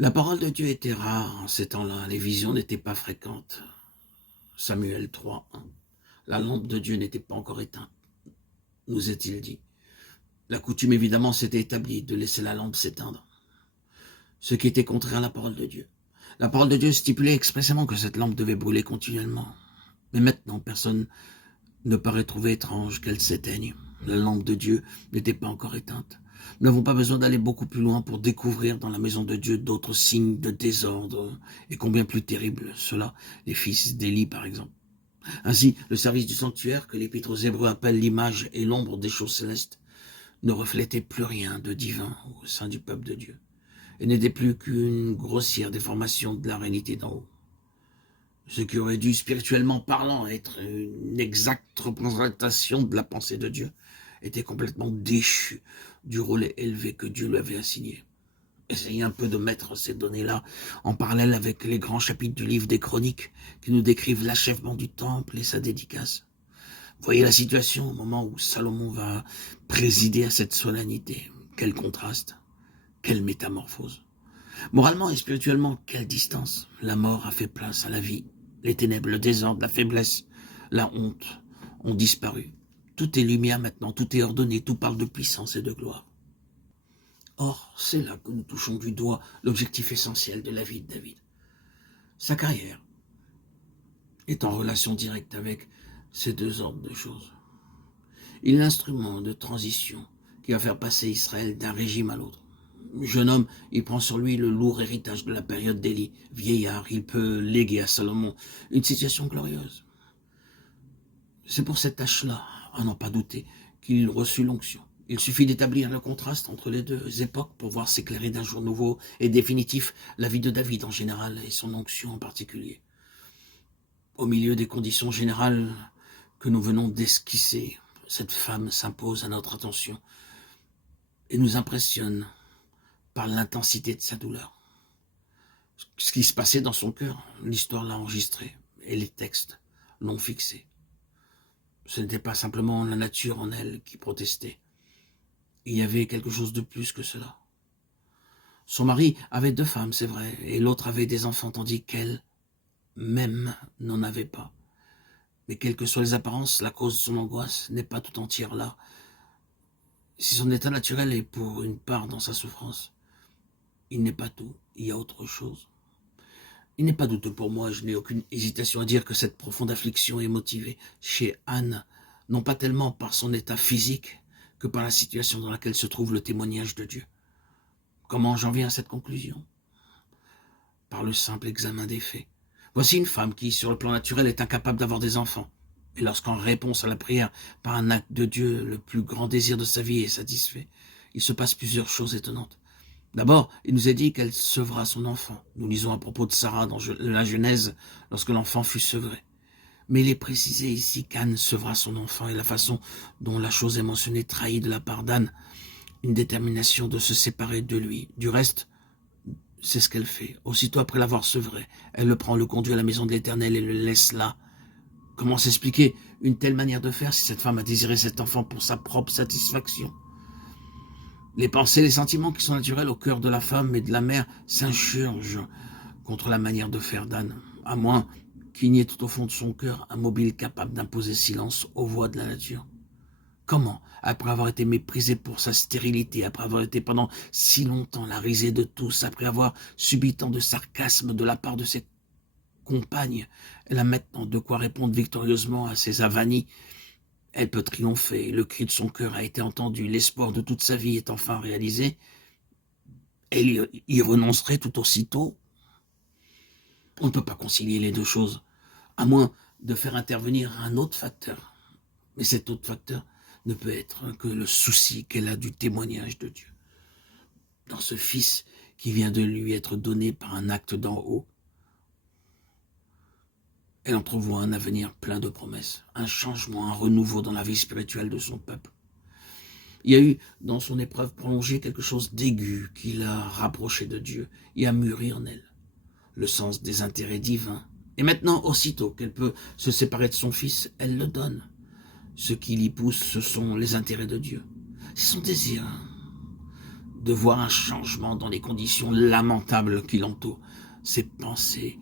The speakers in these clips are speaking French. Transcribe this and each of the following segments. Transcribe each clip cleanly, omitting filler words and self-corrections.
La parole de Dieu était rare en ces temps-là, les visions n'étaient pas fréquentes. Samuel 3, 1. La lampe de Dieu n'était pas encore éteinte, nous est-il dit. La coutume évidemment s'était établie de laisser la lampe s'éteindre, ce qui était contraire à la parole de Dieu. La parole de Dieu stipulait expressément que cette lampe devait brûler continuellement. Mais maintenant, personne ne paraît trouver étrange qu'elle s'éteigne. La lampe de Dieu n'était pas encore éteinte. Nous n'avons pas besoin d'aller beaucoup plus loin pour découvrir dans la maison de Dieu d'autres signes de désordre, et combien plus terrible cela, les fils d'Élie par exemple. Ainsi, le service du sanctuaire, que l'Épître aux Hébreux appelle l'image et l'ombre des choses célestes, ne reflétait plus rien de divin au sein du peuple de Dieu, et n'était plus qu'une grossière déformation de la réalité d'en haut. Ce qui aurait dû, spirituellement parlant, être une exacte représentation de la pensée de Dieu, était complètement déchu du rôle élevé que Dieu lui avait assigné. Essayez un peu de mettre ces données-là en parallèle avec les grands chapitres du livre des Chroniques qui nous décrivent l'achèvement du temple et sa dédicace. Voyez la situation au moment où Salomon va présider à cette solennité. Quel contraste, quelle métamorphose. Moralement et spirituellement, quelle distance. La mort a fait place à la vie. Les ténèbres, le désordre, la faiblesse, la honte ont disparu. Tout est lumière maintenant, tout est ordonné, tout parle de puissance et de gloire. Or, c'est là que nous touchons du doigt l'objectif essentiel de la vie de David. Sa carrière est en relation directe avec ces deux ordres de choses. Il est l'instrument de transition qui va faire passer Israël d'un régime à l'autre. Jeune homme, il prend sur lui le lourd héritage de la période d'Élie. Vieillard, il peut léguer à Salomon une situation glorieuse. C'est pour cette tâche-là, à n'en pas douter, qu'il reçut l'onction. Il suffit d'établir le contraste entre les deux époques pour voir s'éclairer d'un jour nouveau et définitif la vie de David en général et son onction en particulier. Au milieu des conditions générales que nous venons d'esquisser, cette femme s'impose à notre attention et nous impressionne par l'intensité de sa douleur. Ce qui se passait dans son cœur, l'histoire l'a enregistré et les textes l'ont fixé. Ce n'était pas simplement la nature en elle qui protestait. Il y avait quelque chose de plus que cela. Son mari avait 2 femmes, c'est vrai, et l'autre avait des enfants, tandis qu'elle, même, n'en avait pas. Mais quelles que soient les apparences, la cause de son angoisse n'est pas tout entière là. Si son état naturel est pour une part dans sa souffrance, il n'est pas tout, il y a autre chose. Il n'est pas douteux pour moi, je n'ai aucune hésitation à dire que cette profonde affliction est motivée chez Anne, non pas tellement par son état physique, que par la situation dans laquelle se trouve le témoignage de Dieu. Comment j'en viens à cette conclusion? Par le simple examen des faits. Voici une femme qui, sur le plan naturel, est incapable d'avoir des enfants. Et lorsqu'en réponse à la prière, par un acte de Dieu, le plus grand désir de sa vie est satisfait, il se passe plusieurs choses étonnantes. D'abord, il nous est dit qu'elle sevrera son enfant. Nous lisons à propos de Sarah dans la Genèse, lorsque l'enfant fut sevré. Mais il est précisé ici qu'Anne sevra son enfant, et la façon dont la chose est mentionnée trahit de la part d'Anne une détermination de se séparer de lui. Du reste, c'est ce qu'elle fait. Aussitôt après l'avoir sevré, elle le prend, le conduit à la maison de l'Éternel et le laisse là. Comment s'expliquer une telle manière de faire si cette femme a désiré cet enfant pour sa propre satisfaction? Les pensées, les sentiments qui sont naturels au cœur de la femme et de la mère s'insurgent contre la manière de faire d'Anne, à moins qu'il n'y ait tout au fond de son cœur un mobile capable d'imposer silence aux voix de la nature. Comment, après avoir été méprisée pour sa stérilité, après avoir été pendant si longtemps la risée de tous, après avoir subi tant de sarcasme de la part de ses compagnes, elle a maintenant de quoi répondre victorieusement à ses avanies. Elle peut triompher, le cri de son cœur a été entendu, l'espoir de toute sa vie est enfin réalisé. Elle y renoncerait tout aussitôt. On ne peut pas concilier les deux choses, à moins de faire intervenir un autre facteur. Mais cet autre facteur ne peut être que le souci qu'elle a du témoignage de Dieu. Dans ce Fils qui vient de lui être donné par un acte d'en haut, elle entrevoit un avenir plein de promesses, un changement, un renouveau dans la vie spirituelle de son peuple. Il y a eu dans son épreuve prolongée quelque chose d'aigu qui l'a rapproché de Dieu et a mûri en elle le sens des intérêts divins. Et maintenant, aussitôt qu'elle peut se séparer de son fils, elle le donne. Ce qui l'y pousse, ce sont les intérêts de Dieu. C'est son désir de voir un changement dans les conditions lamentables qui l'entourent. Ses pensées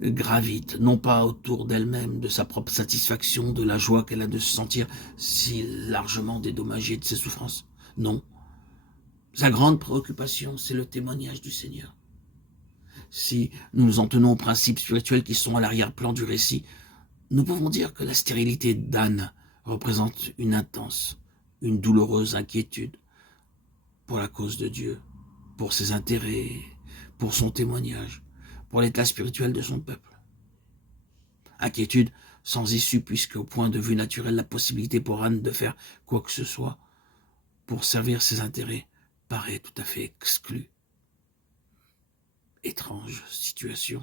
gravitent, non pas autour d'elle-même, de sa propre satisfaction, de la joie qu'elle a de se sentir si largement dédommagée de ses souffrances. Non. Sa grande préoccupation, c'est le témoignage du Seigneur. Si nous nous en tenons aux principes spirituels qui sont à l'arrière-plan du récit, nous pouvons dire que la stérilité d'Anne représente une intense, une douloureuse inquiétude pour la cause de Dieu, pour ses intérêts, pour son témoignage, pour l'état spirituel de son peuple. Inquiétude sans issue, puisque au point de vue naturel, la possibilité pour Anne de faire quoi que ce soit pour servir ses intérêts paraît tout à fait exclue. Étrange situation.